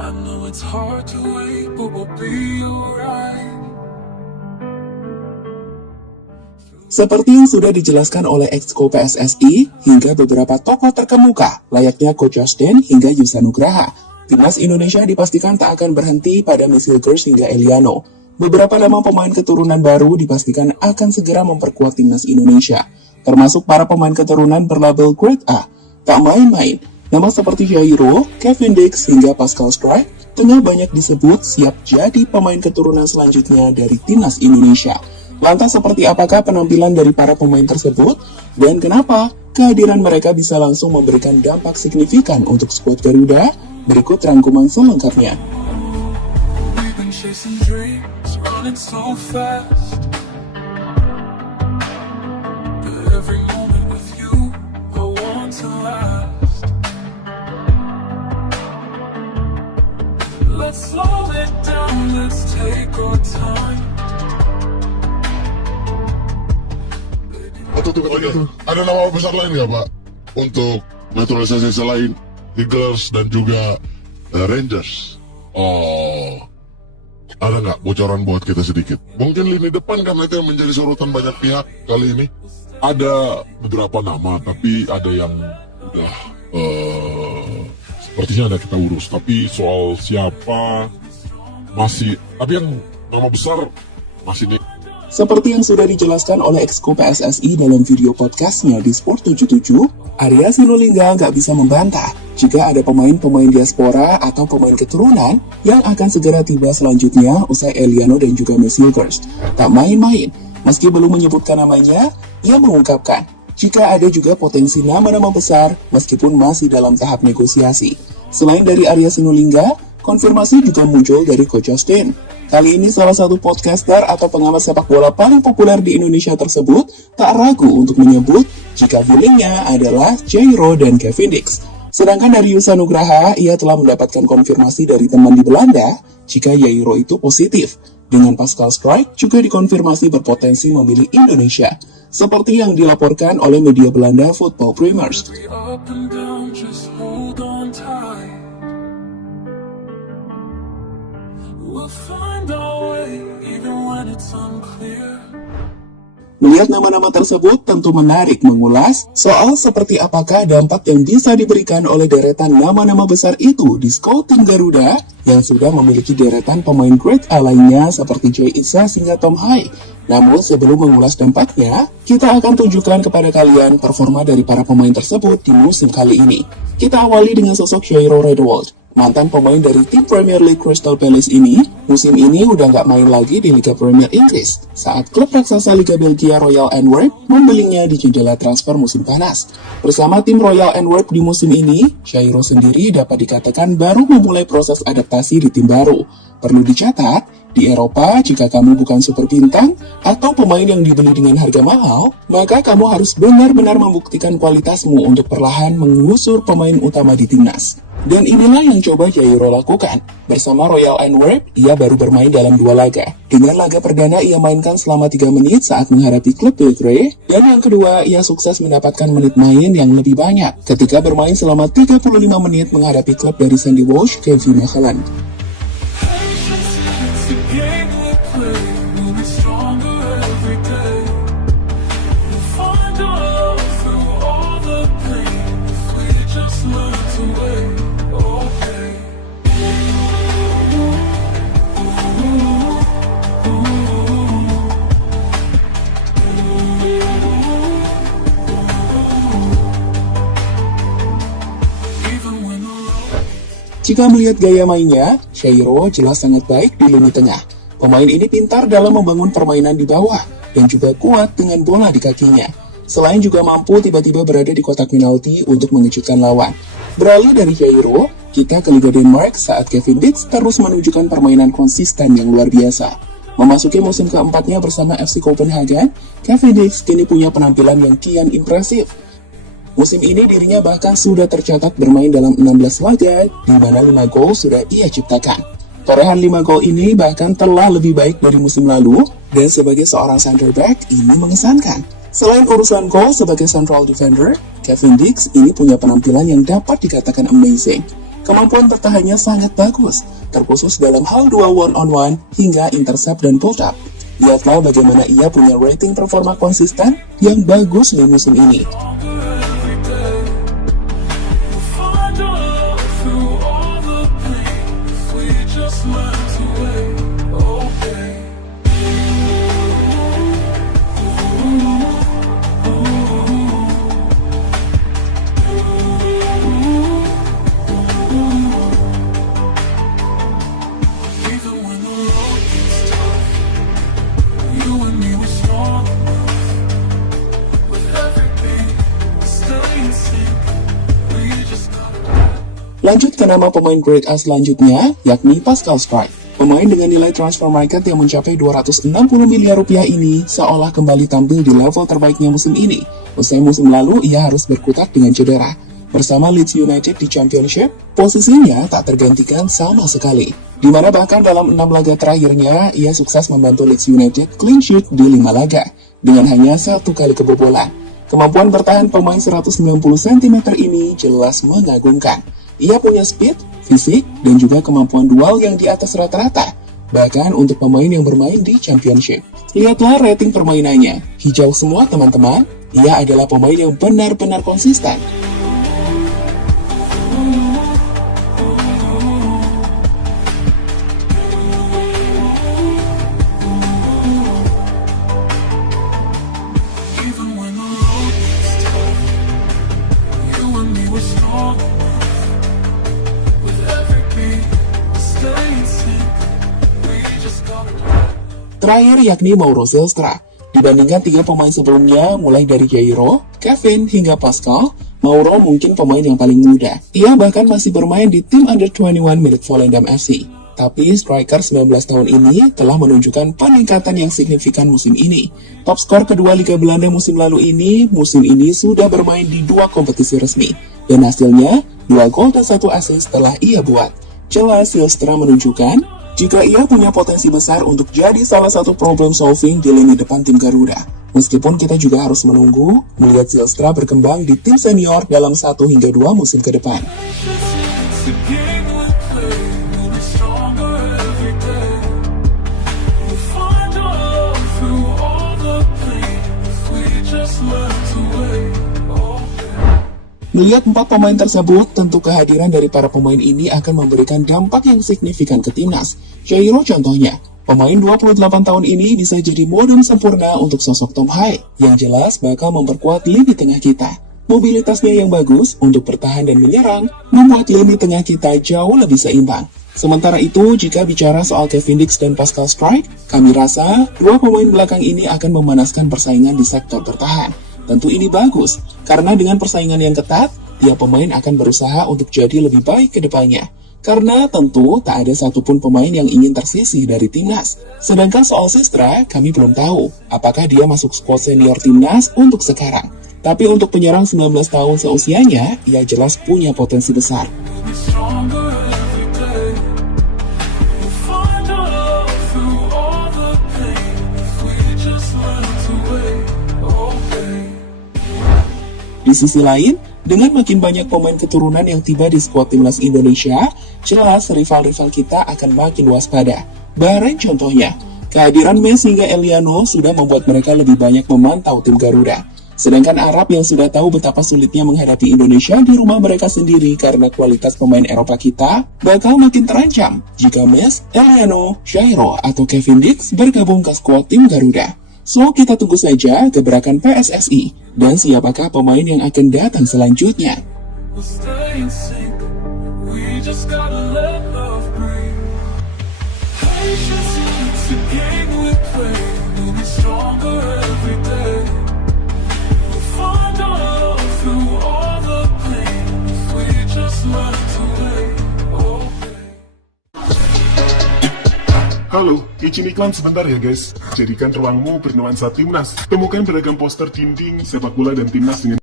I know it's hard to wait, but we'll be alright. Seperti yang sudah dijelaskan oleh Exco PSSI hingga beberapa tokoh terkemuka, layaknya Coach Justin hingga Yusa Nugraha, timnas Indonesia dipastikan tak akan berhenti pada Miss Hilgers hingga Eliano. Beberapa nama pemain keturunan baru dipastikan akan segera memperkuat timnas Indonesia, termasuk para pemain keturunan berlabel Grade A. Tak main-main, nama seperti Jairo, Kevin Dix hingga Pascal Struijk tengah banyak disebut siap jadi pemain keturunan selanjutnya dari timnas Indonesia. Lantas seperti apakah penampilan dari para pemain tersebut, dan kenapa kehadiran mereka bisa langsung memberikan dampak signifikan untuk skuad Garuda? Berikut rangkuman selengkapnya. Let's slow it down, let's take our time. Ada nama besar lain nggak Pak untuk naturalisasi selain Eagles dan juga Rangers? Oh, ada nggak bocoran buat kita sedikit? Mungkin lini depan karena itu yang menjadi sorotan banyak pihak kali ini. Ada beberapa nama, tapi ada yang udah sepertinya ada kita urus. Tapi soal siapa masih, tapi yang nama besar masih nih. Seperti yang sudah dijelaskan oleh Exco PSSI dalam video podcastnya di Sport 77, Arya Sinulinga nggak bisa membantah jika ada pemain-pemain diaspora atau pemain keturunan yang akan segera tiba selanjutnya usai Eliano dan juga Miss Hilgers. Tak main-main, meski belum menyebutkan namanya, ia mengungkapkan jika ada juga potensi nama-nama besar meskipun masih dalam tahap negosiasi. Selain dari Arya Sinulinga, konfirmasi juga muncul dari Coach Justin. Kali ini salah satu podcaster atau pengamat sepak bola paling populer di Indonesia tersebut tak ragu untuk menyebut jika feelingnya adalah Jairo dan Kevin Dix. Sedangkan dari Yusa Nugraha, ia telah mendapatkan konfirmasi dari teman di Belanda jika Jairo itu positif. Dengan Pascal Struijk juga dikonfirmasi berpotensi memilih Indonesia, seperti yang dilaporkan oleh media Belanda Football Primers. Melihat nama-nama tersebut tentu menarik mengulas soal seperti apakah dampak yang bisa diberikan oleh deretan nama-nama besar itu di skuad tim Garuda yang sudah memiliki deretan pemain Grade A lainnya seperti Jay Isa hingga Tom Hai. Namun sebelum mengulas dampaknya, kita akan tunjukkan kepada kalian performa dari para pemain tersebut di musim kali ini. Kita awali dengan sosok Jairo Redewald. Mantan pemain dari tim Premier League Crystal Palace ini, musim ini udah nggak main lagi di Liga Premier Inggris saat klub raksasa Liga Belgia Royal Antwerp membelinya di jendela transfer musim panas. Bersama tim Royal Antwerp di musim ini, Jairo sendiri dapat dikatakan baru memulai proses adaptasi di tim baru. Perlu dicatat, di Eropa, jika kamu bukan super bintang atau pemain yang dibeli dengan harga mahal, maka kamu harus benar-benar membuktikan kualitasmu untuk perlahan mengusur pemain utama di timnas. Dan inilah yang coba Jairo lakukan. Bersama Royal Antwerp, ia baru bermain dalam 2 laga. Dengan laga perdana ia mainkan selama 3 menit saat menghadapi klub Belgrade, dan yang kedua ia sukses mendapatkan menit main yang lebih banyak ketika bermain selama 35 menit menghadapi klub dari Sandy Walsh, KV Mechelen. Jika melihat gaya mainnya, Jairo jelas sangat baik di lini tengah. Pemain ini pintar dalam membangun permainan di bawah dan juga kuat dengan bola di kakinya. Selain juga mampu tiba-tiba berada di kotak penalti untuk mengejutkan lawan. Beralih dari Jairo, kita ke Liga Denmark saat Kevin Dix terus menunjukkan permainan konsisten yang luar biasa. Memasuki musim keempatnya bersama FC Copenhagen, Kevin Dix kini punya penampilan yang kian impresif. Musim ini dirinya bahkan sudah tercatat bermain dalam 16 laga, di mana 5 gol sudah ia ciptakan. Torehan 5 gol ini bahkan telah lebih baik dari musim lalu, dan sebagai seorang center back ini mengesankan. Selain urusan gol sebagai central defender, Kevin Dix ini punya penampilan yang dapat dikatakan amazing. Kemampuan bertahannya sangat bagus, terkhusus dalam hal duel one-on-one hingga intercept dan pull up. Lihatlah bagaimana ia punya rating performa konsisten yang bagus di musim ini. Find our love through all the pain. If we just learn to wait, okay. Even when the road gets tough, you and me were strong enough. With every beat, stay in sync. We just gotta. Lanjut ke nama pemain grade A selanjutnya, yakni Pascal Strike. Pemain dengan nilai transfer market yang mencapai 260 miliar rupiah ini seolah kembali tampil di level terbaiknya musim ini. Usai musim lalu, ia harus berkutat dengan cedera. Bersama Leeds United di Championship, posisinya tak tergantikan sama sekali. Di mana bahkan dalam 6 laga terakhirnya, ia sukses membantu Leeds United clean sheet di 5 laga, dengan hanya 1 kali kebobolan. Kemampuan bertahan pemain 190 cm ini jelas mengagumkan. Ia punya speed, fisik, dan juga kemampuan duel yang di atas rata-rata. Bahkan untuk pemain yang bermain di Championship. Lihatlah rating permainannya. Hijau semua teman-teman. Ia adalah pemain yang benar-benar konsisten. Even when the road gets tough, you and me were strong enough. With every beat, stay in sync. We just gotta. Terakhir yakni Mauro Zylstra. Dibandingkan 3 pemain sebelumnya, mulai dari Jairo, Kevin, hingga Pascal, Mauro mungkin pemain yang paling muda. Ia bahkan masih bermain di tim Under-21 milik Volendam FC. Tapi striker 19 tahun ini telah menunjukkan peningkatan yang signifikan musim ini. Top skor kedua Liga Belanda musim lalu ini, musim ini sudah bermain di 2 kompetisi resmi. Dan hasilnya, 2 gol dan 1 assist telah ia buat. Jelas Zylstra menunjukkan jika ia punya potensi besar untuk jadi salah satu problem solving di lini depan tim Garuda. Meskipun kita juga harus menunggu melihat Zylstra berkembang di tim senior dalam 1 hingga 2 musim ke depan. It's a game we play. We'll be stronger every day. We'll find our love through all the pain. If we just learn to wait, okay. Melihat 4 pemain tersebut, tentu kehadiran dari para pemain ini akan memberikan dampak yang signifikan ke timnas. Jairo contohnya, pemain 28 tahun ini bisa jadi modem sempurna untuk sosok Tom Hai, yang jelas bakal memperkuat lini tengah kita. Mobilitasnya yang bagus untuk bertahan dan menyerang, membuat lini tengah kita jauh lebih seimbang. Sementara itu, jika bicara soal Kevin Dix dan Pascal Strike, kami rasa 2 pemain belakang ini akan memanaskan persaingan di sektor bertahan. Tentu ini bagus, karena dengan persaingan yang ketat, tiap pemain akan berusaha untuk jadi lebih baik ke depannya. Karena tentu tak ada satupun pemain yang ingin tersisih dari timnas. Sedangkan soal Zylstra, kami belum tahu apakah dia masuk skuad senior timnas untuk sekarang. Tapi untuk penyerang 19 tahun seusianya, ia jelas punya potensi besar. We'll be stronger every day. We'll find our love through all the pain. If we just learn to wait, okay. Di sisi lain, dengan makin banyak pemain keturunan yang tiba di skuad timnas Indonesia, jelas rival-rival kita akan makin waspada. Bahrain contohnya, kehadiran Messi hingga Eliano sudah membuat mereka lebih banyak memantau tim Garuda. Sedangkan Arab yang sudah tahu betapa sulitnya menghadapi Indonesia di rumah mereka sendiri karena kualitas pemain Eropa kita bakal makin terancam jika Messi, Eliano, Jairo, atau Kevin Dix bergabung ke skuad tim Garuda. So, kita tunggu saja gebrakan PSSI dan siapakah pemain yang akan datang selanjutnya. We'll stay in sync. We just gotta let love breathe. Patience, it's a game we play. We'll be stronger every day. We'll find our love through all the pain. If we just learn to wait, okay. Halo, izin iklan sebentar ya guys. Jadikan ruangmu bernuansa timnas. Temukan beragam poster dinding, sepak bola dan timnas dengan